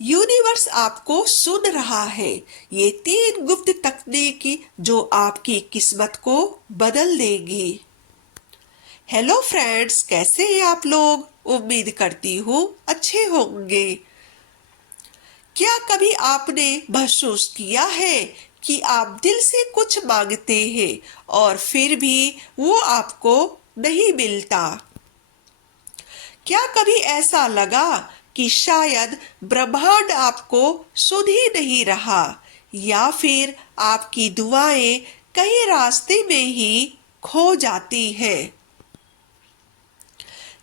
Universe आपको सुन रहा है। ये 3 गुप्त तकनीकी जो आपकी किस्मत को बदल देगी। हेलो फ्रेंड्स, कैसे हैं आप लोग? उम्मीद करती हूँ अच्छे होंगे। क्या कभी आपने महसूस किया है कि आप दिल से कुछ मांगते हैं और फिर भी वो आपको नहीं मिलता? क्या कभी ऐसा लगा कि शायद ब्रह्मांड आपको सुन ही नहीं रहा, या फिर आपकी दुआएं कहीं रास्ते में ही खो जाती हैं?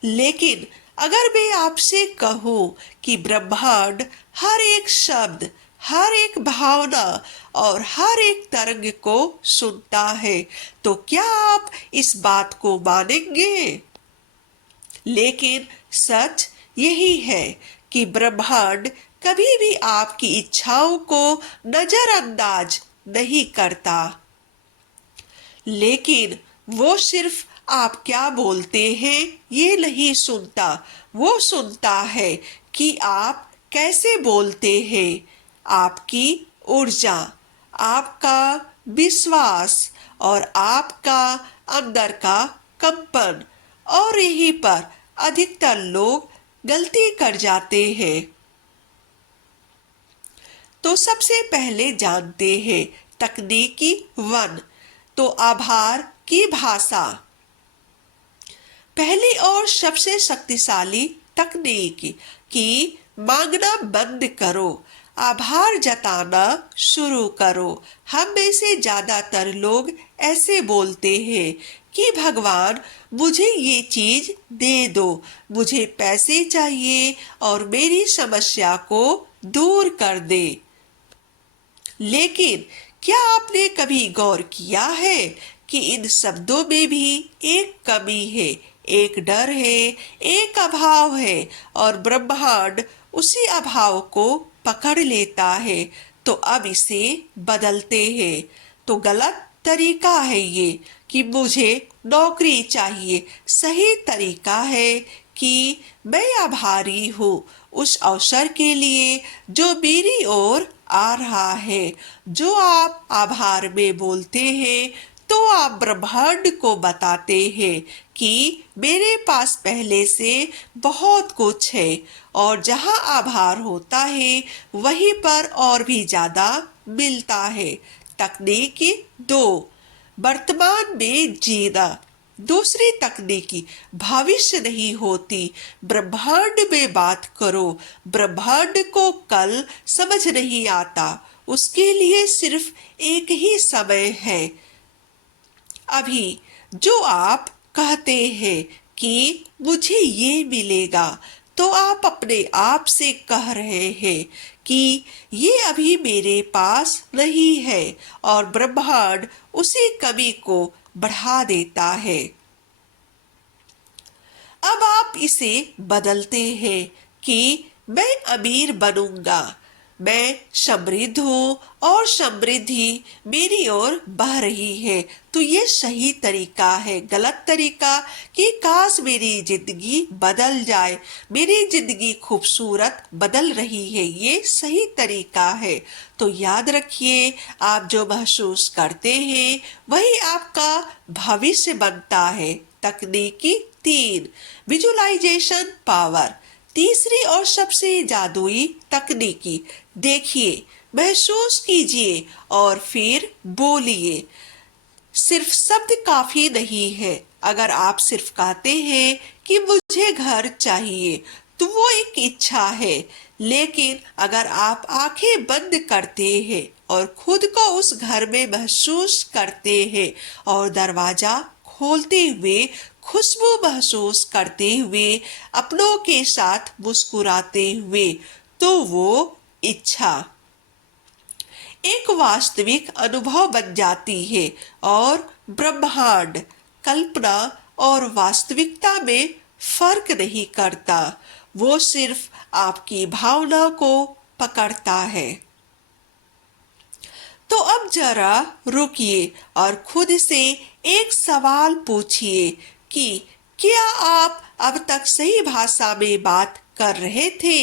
लेकिन अगर मैं आपसे कहूं कि ब्रह्मांड हर एक शब्द, हर एक भावना और हर एक तरंग को सुनता है, तो क्या आप इस बात को मानेंगे? लेकिन सच यही है कि ब्रह्मांड कभी भी आपकी इच्छाओं को नजरअंदाज नहीं करता, लेकिन वो सिर्फ आप क्या बोलते हैं ये नहीं सुनता। वो सुनता है कि आप कैसे बोलते हैं। आपकी ऊर्जा, आपका विश्वास और आपका अंदर का कंपन। और यहीं पर अधिकतर लोग गलती कर जाते हैं। तो सबसे पहले जानते हैं तकनीकी 1, तो आभार की भाषा। पहली और सबसे शक्तिशाली तकनीक कि मांगना बंद करो, आभार जताना शुरू करो। हम में से ज्यादातर लोग ऐसे बोलते हैं कि भगवान मुझे ये चीज दे दो, मुझे पैसे चाहिए और मेरी समस्या को दूर कर दे। लेकिन क्या आपने कभी गौर किया है कि इन शब्दों में भी एक कमी है, एक डर है, एक अभाव है, और ब्रह्मांड उसी अभाव को पकड़ लेता है। तो अब इसे बदलते हैं। तो गलत तरीका है ये कि मुझे नौकरी चाहिए। सही तरीका है कि मैं आभारी हूँ उस अवसर के लिए जो मेरी ओर आ रहा है। जो आप आभार में बोलते हैं तो आप ब्रह्मांड को बताते हैं कि मेरे पास पहले से बहुत कुछ है, और जहां आभार होता है वहीं पर और भी ज्यादा मिलता है। तकनीक 2, वर्तमान में जीना। दूसरी तकनीकी भविष्य नहीं होती, ब्रह्मांड में बात करो। ब्रह्मांड को कल समझ नहीं आता, उसके लिए सिर्फ एक ही समय है, अभी। जो आप कहते हैं कि मुझे ये मिलेगा, तो आप अपने आप से कह रहे हैं कि ये अभी मेरे पास नहीं है, और ब्रह्मांड उसी कमी को बढ़ा देता है। अब आप इसे बदलते हैं कि मैं अमीर बनूंगा, मैं समृद्ध हूँ और समृद्धि मेरी ओर बह रही है। तो ये सही तरीका है। गलत तरीका कि काश मेरी जिंदगी बदल जाए, मेरी जिंदगी खूबसूरत बदल रही है, ये सही तरीका है। तो याद रखिए, आप जो महसूस करते हैं वही आपका भविष्य बनता है। तकनीकी 3, विजुअलाइजेशन पावर। तीसरी और सबसे जादुई तकनीकी, देखिए, महसूस कीजिए और फिर बोलिए। सिर्फ शब्द काफी नहीं है। अगर आप सिर्फ कहते हैं कि मुझे घर चाहिए, तो वो एक इच्छा है। लेकिन अगर आप आंखें बंद करते हैं और खुद को उस घर में महसूस करते हैं और दरवाजा खोलते हुए खुशबू महसूस करते हुए अपनों के साथ मुस्कुराते हुए, तो वो इच्छा एक वास्तविक अनुभव बन जाती है। और ब्रह्मांड कल्पना और वास्तविकता में फर्क नहीं करता, वो सिर्फ आपकी भावना को पकड़ता है। तो अब जरा रुकिए और खुद से एक सवाल पूछिए कि क्या आप अब तक सही भाषा में बात कर रहे थे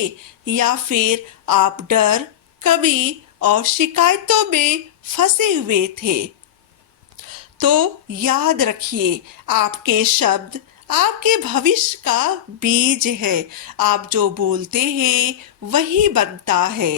या फिर आप डर, कमी और शिकायतों में फंसे हुए थे। तो याद रखिए, आपके शब्द आपके भविष्य का बीज है। आप जो बोलते हैं वही बनता है।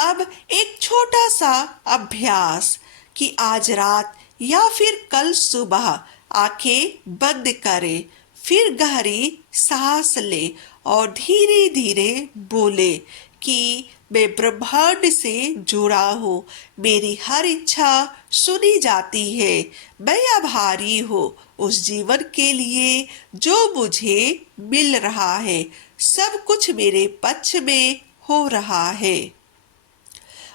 अब एक छोटा सा अभ्यास कि आज रात या फिर कल सुबह आंखें बंद करें, फिर गहरी सांस ले और धीरे धीरे बोले कि मैं ब्रह्मांड से जुड़ा हूँ, मेरी हर इच्छा सुनी जाती है, मैं आभारी हूँ उस जीवन के लिए जो मुझे मिल रहा है, सब कुछ मेरे पक्ष में हो रहा है।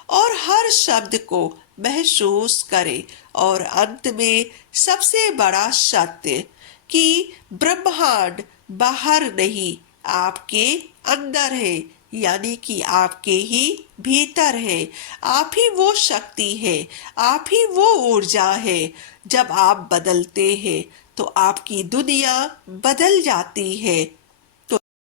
और हर शब्द को महसूस करें और अंत में सबसे बड़ा सत्य कि ब्रह्मांड बाहर नहीं, आपके अंदर है, यानी कि आपके ही भीतर है। आप ही वो शक्ति है, आप ही वो ऊर्जा है। जब आप बदलते हैं तो आपकी दुनिया बदल जाती है।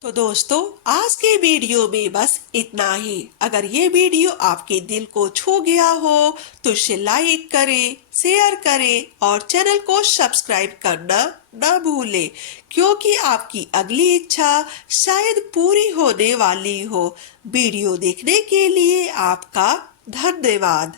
तो दोस्तों, आज के वीडियो में बस इतना ही। अगर ये वीडियो आपके दिल को छू गया हो तो इसे लाइक करें, शेयर करें और चैनल को सब्सक्राइब करना ना भूलें, क्योंकि आपकी अगली इच्छा शायद पूरी होने वाली हो। वीडियो देखने के लिए आपका धन्यवाद।